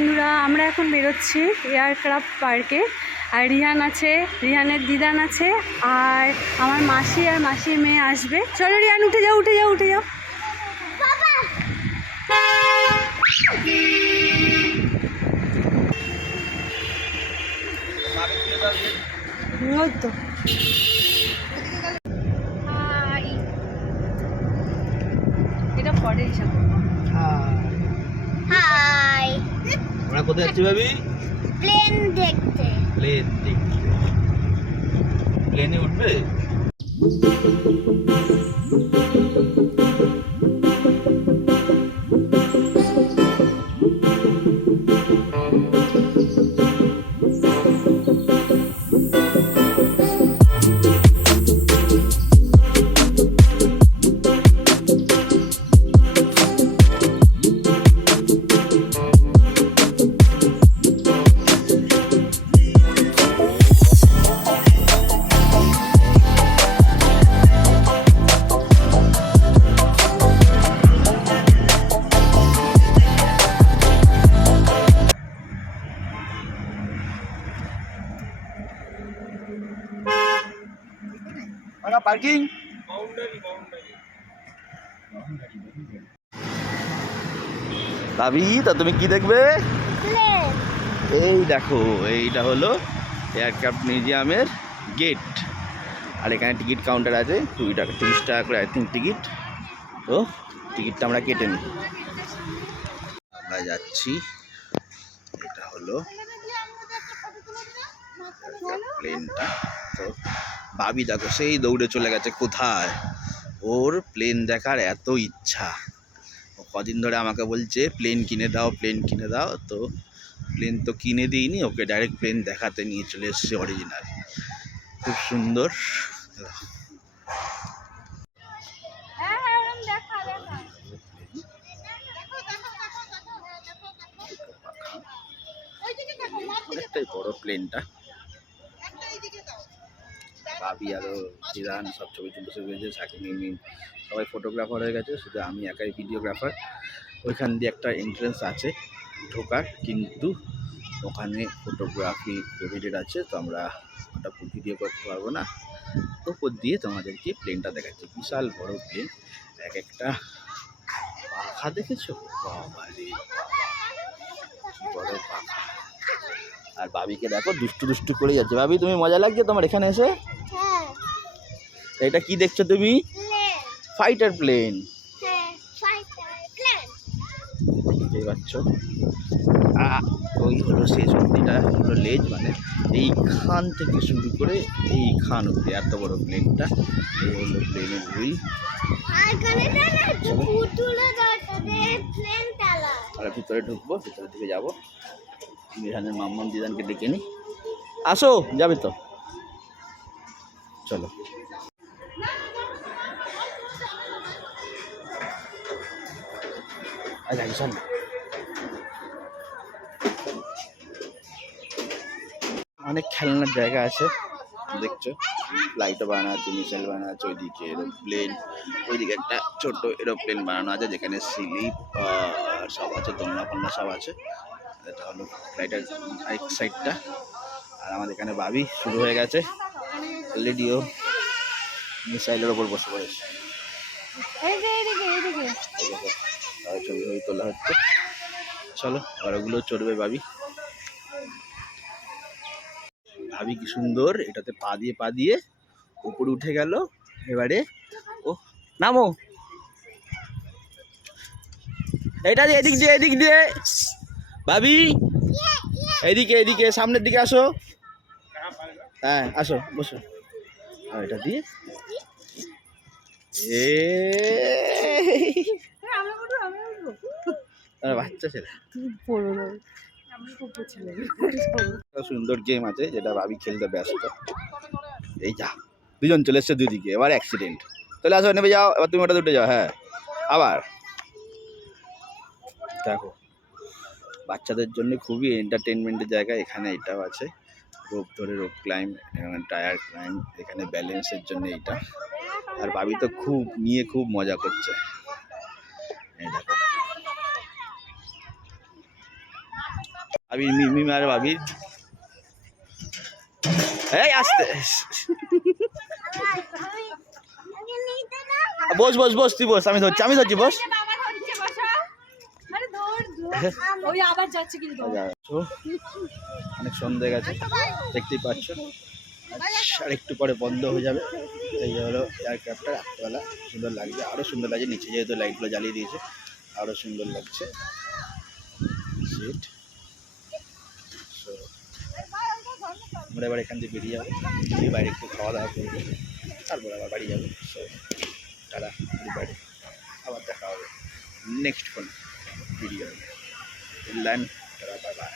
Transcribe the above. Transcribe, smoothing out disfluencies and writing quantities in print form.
বন্ধুরা, আমরা এখন বেরোচ্ছি এয়ারক্রাফট পার্কে। আর রিহান আছে, রিহানের দিদান আছে, আর আমার মাসি আর মাসির মেয়ে আসবে। চলো রিহান, উঠে যাও উঠে যাও উঠে যাও। ওই তো এটা পরে হিসাব। হাই, আমরা কোথায় যাচ্ছি ভাবি? প্লেন দেখতে। প্লেন দেখতে। প্লেনে উঠবে? পার্কিং ভাবি, তা তুমি কি দেখবে? এই দেখো, এইটা হলো এয়ারক্রাফট মিউজিয়ামের গেট। আর এখানে টিকিট কাউন্টার আছে, 20 টাকা 30 টাকা করে আই থিঙ্ক টিকিট। তো টিকিটটা আমরা কেটে নিই। আমরা যাচ্ছি, এটা হলো প্লেনটা। তো ভাবি দেখো সেই দৌড়ে চলে গেছে কোথায়। ওর প্লেন দেখার এত ইচ্ছা, কদিন ধরে আমাকে বলছে প্লেন কিনে দাও প্লেন কিনে দাও। তো প্লেন তো কিনে দিইনি, ওকে ডাইরেক্ট প্লেন দেখাতে নিয়ে চলে এসেছে অরিজিনাল। খুব সুন্দর। অনেকটাই বড় প্লেনটা। ভাবি আরো জিরান সব ছবি তুলতে শুরু করেছে, সাকিব মিমি সবাই ফটোগ্রাফার হয়ে গেছে, শুধু আমি একাই ভিডিওগ্রাফার। ওইখান দিয়ে একটা এন্ট্রেন্স আছে ঢোকার, কিন্তু ওখানে ফটোগ্রাফি প্রভিডেড আছে, তো আমরা ওটা ভিডিও করতে পারবো না। উপর দিয়ে তোমাদেরকে প্লেনটা দেখাচ্ছি, বিশাল বড় প্লেন, এক একটা পাখা দেখেছো? বাবারে বড় পাখা। আর ভাবিকে দেখো দুষ্টু দুষ্টু করে যাচ্ছে। ভাবি, তুমি মজা লাগছে তোমার এখানে এসে? এটা কি দেখছো তুমি? Fighter plane. দেখতেই পাচ্ছ, ওই হলো সেই শক্তিটা হলো লেজ, মানে এইখান থেকে শুরু করে এইখান অব্দি এত বড় প্লেনটা। এই হলো প্লেনের হুইল। আমরা ভিতরে ঢুকবো, ভিতরের দিকে যাবো। বিহানের মাম্মাম দিদানকে ডেকে নি। আসো, যাবে তো? চলো। অনেক খেলনার জায়গা আছে দেখছো, ফ্লাইটও বানানো আছে, মিসাইল বানানো আছে, ওইদিকে এরোপ্লেন, ওইদিকে একটা ছোট এরোপ্লেন বানানো আছে যেখানে স্লিপ সব আছে, দোলনা ফোলনা সব আছে। এটা হলো ফ্লাইটের এক সাইডটা। আর আমাদের এখানে ভাবি শুরু হয়ে গেছে, অলরেডিও মিসাইলের ওপর বসে পড়েছে। ছবি ছবি তোলা হচ্ছে। চলো, আর ওগুলো চড়বে ভাবি। ভাবি কি সুন্দর এটাতে পা দিয়ে উপরে উঠে গেল। এবারে ও নামো, এটা এদিক দিয়ে ভাবি, এদিকে এদিকে সামনের দিকে আসো। হ্যাঁ আসো, বসো। আর এটা দিয়ে বাচ্চা ছেলে, সুন্দর গেম আছে যেটা ভাবি খেলতে ব্যস্ত। এই যা, দুজন চলে এসছে দুদিকে, এবার অ্যাক্সিডেন্ট। চলে আসো, নেমে যাও, এবার তুমি ওটা উঠে যাও। হ্যাঁ, আবার দেখো, বাচ্চাদের জন্য খুবই এন্টারটেনমেন্টের জায়গা। এখানে এটাও আছে, রোপ ধরে রোপ ক্লাইম্ব, টায়ার ক্লাইম্ব, এখানে ব্যালেন্সের জন্য এইটা। আর ভাবি তো খুব মজা করছে। এই দেখো, আমি মিমি আর ভাবি এই আসতে বস বস বস তুই বস, আমি ধরছি বস। ওই আবার যাচ্ছে কিন্তু তো অনেক সন্ধ্যে গেছে দেখতেই পাচ্ছ, আর একটু পরে বন্ধ হয়ে যাবে। এই হলো এয়ারক্রাফটটা রাত্রেবেলা সুন্দর লাগছে, আরও সুন্দর লাগছে নিচে যেহেতু লাইটগুলো জ্বালিয়ে দিয়েছে আরও সুন্দর লাগছে সিট। সো আমরা এবার এখান থেকে বেরিয়ে যাবো, গিয়ে বাইরে একটু খাওয়া দাওয়া করবো, তারপর আবার বাড়ি যাবো। সো তারা বাড়ি আবার দেখা হবে নেক্সট কোন ভিডিও। ল্যান্ড তারা বাই বাই।